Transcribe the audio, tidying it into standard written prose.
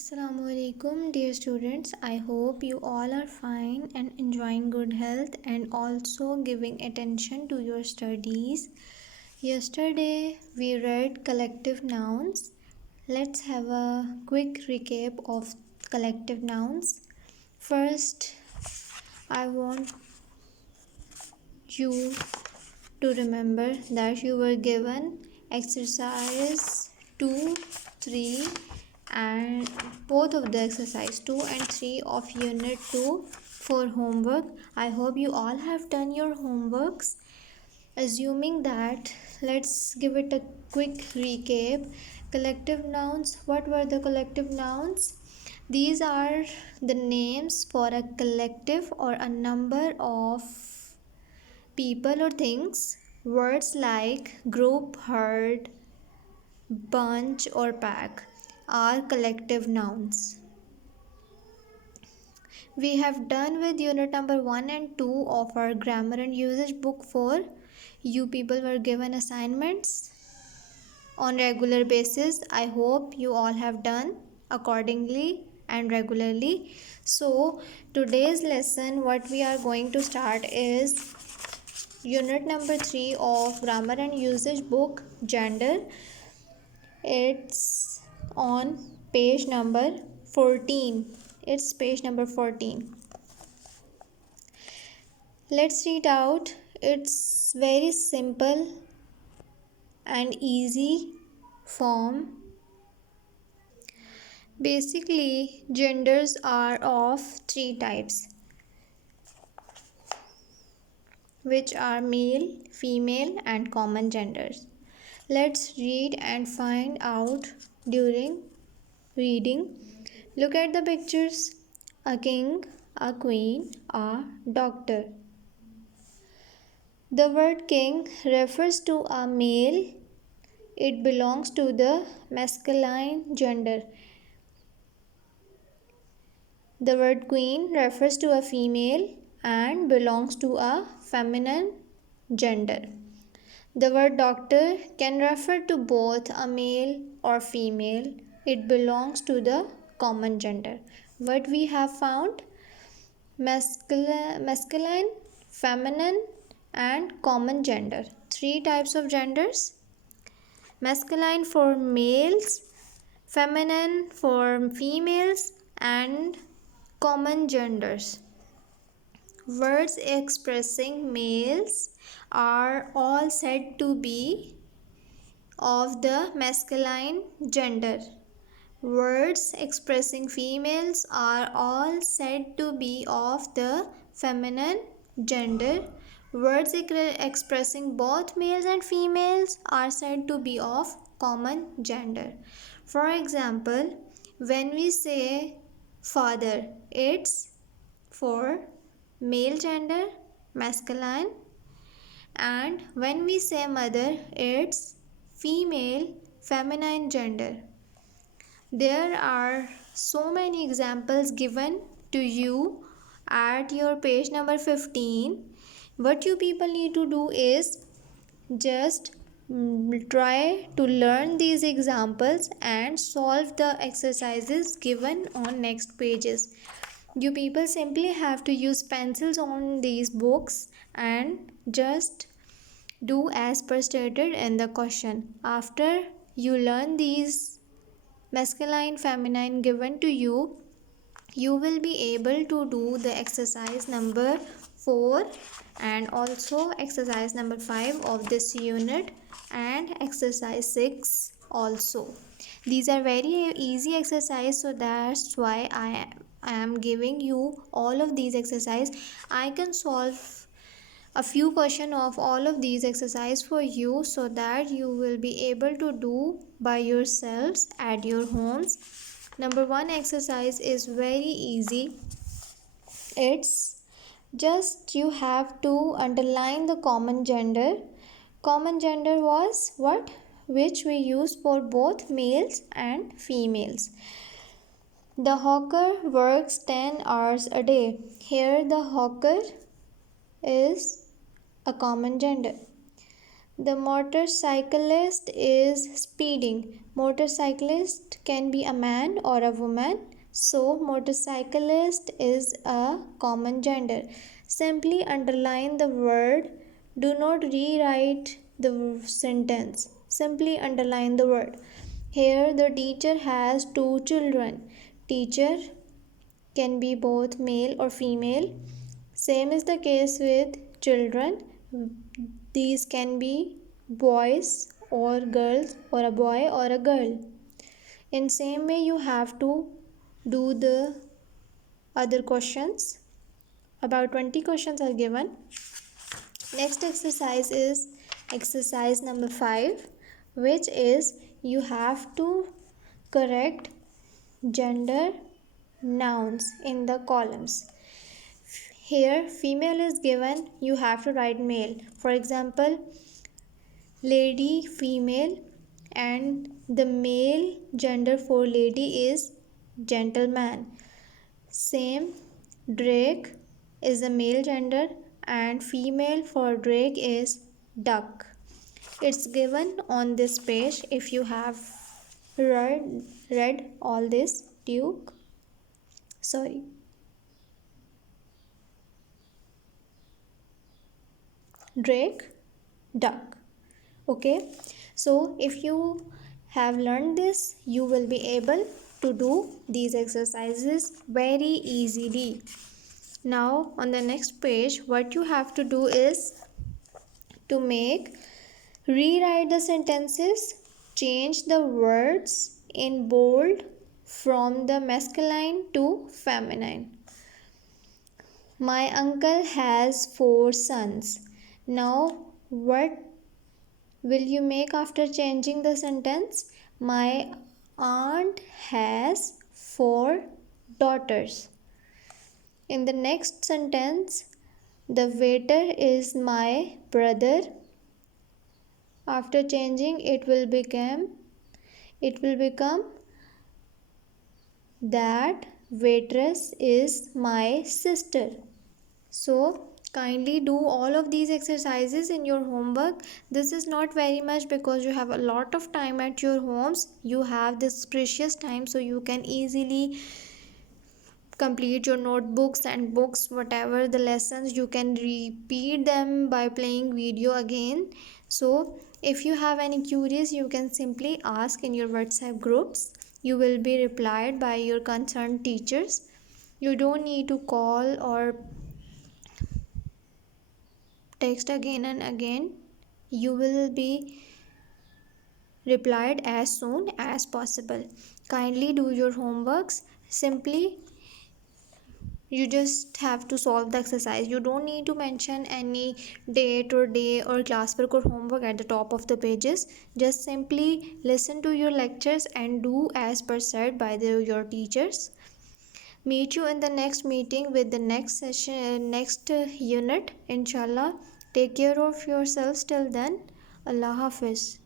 Assalamualaikum dear students. I hope you all are fine and enjoying good health and also giving attention to your studies. Yesterday we read collective nouns. Let's have a quick recap of collective nouns. First, I want you to remember that you were given exercise 2, 3 and both of the exercise 2 and 3 of unit 2 for homework. I hope you all have done your homeworks. Assuming that, let's give it a quick recap. Collective nouns. What were the collective nouns? These are the names for a collective or a number of people or things. Words like group, herd, bunch or pack are collective nouns. We have done with unit number 1 and 2 of our grammar and usage book 4. You people were given assignments on regular basis. I hope you all have done accordingly and regularly. So today's lesson, what we are going to start is unit number 3 of grammar and usage book, gender. It's on page number 14. It's page number 14. Let's read out. It's very simple and easy form. Basically, genders are of 3 types, which are male, female and common genders. Let's read and find out during reading. Look at the pictures. A king, a queen, a doctor. The word king refers to a male. It belongs to the masculine gender. The word queen refers to a female and belongs to a feminine gender. The word doctor can refer to both a male or female. It belongs to the common gender. What we have found? Masculine, feminine and common gender. 3 types of genders. Masculine for males, feminine for females and common genders. Words expressing males are all said to be of the masculine gender. Words expressing females are all said to be of the feminine gender. Words expressing both males and females are said to be of common gender. For example, when we say father, it's for male gender, masculine, and when we say mother, it's female, feminine gender. There are so many examples given to you at your page number 15. What you people need to do is just try to learn these examples and solve the exercises given on next pages. You people simply have to use pencils on these books and just do as per stated in the question. After you learn these masculine, feminine given to you, you will be able to do the exercise number 4 and also exercise number 5 of this unit and exercise 6 also. These are very easy exercise, so that's why I am giving you all of these exercise. I can solve a few questions of all of these exercise for you so that you will be able to do by yourselves at your homes. Number 1 exercise is very easy. It's just you have to underline the common gender. Common gender was what? Which we use for both males and females. The hawker works 10 hours a day. Here the hawker is a common gender. The motorcyclist is speeding. Motorcyclist can be a man or a woman. So, motorcyclist is a common gender. Simply underline the word. Do not rewrite the sentence. Simply underline the word. Here, the teacher has two children. Teacher can be both male or female. Same is the case with children. These can be boys or girls, or a boy or a girl. In same way, you have to do the other questions. About 20 questions are given. Next exercise is exercise number 5, which is you have to correct gender nouns in the columns. Here female is given, you have to write male. For example, lady, female, and the male gender for lady is gentleman. Same, drake is the male gender and female for drake is duck. It's given on this page. If you have read all this, drake, duck. Okay, so if you have learned this, you will be able to do these exercises very easily. Now on the next page, what you have to do is to rewrite the sentences, change the words in bold from the masculine to feminine. My uncle has 4 sons. Now what will you make after changing the sentence? My aunt has 4 daughters. In the next sentence, the waiter is my brother. After changing, it will become that waitress is my sister. So kindly do all of these exercises in your homework. This is not very much because you have a lot of time at your homes. You have this precious time, so you can easily complete your notebooks and books, whatever the lessons, you can repeat them by playing video again. So if you have any queries, you can simply ask in your WhatsApp groups. You will be replied by your concerned teachers. You don't need to call or text again and again. You will be replied as soon as possible. Kindly do your homeworks. Simply you just have to solve the exercise. You don't need to mention any date or day or classwork or homework at the top of the pages. Just simply listen to your lectures and do as per said by your teachers. Meet you in the next meeting with the next session, next unit, inshallah. Take care of yourselves till then. Allah Hafiz.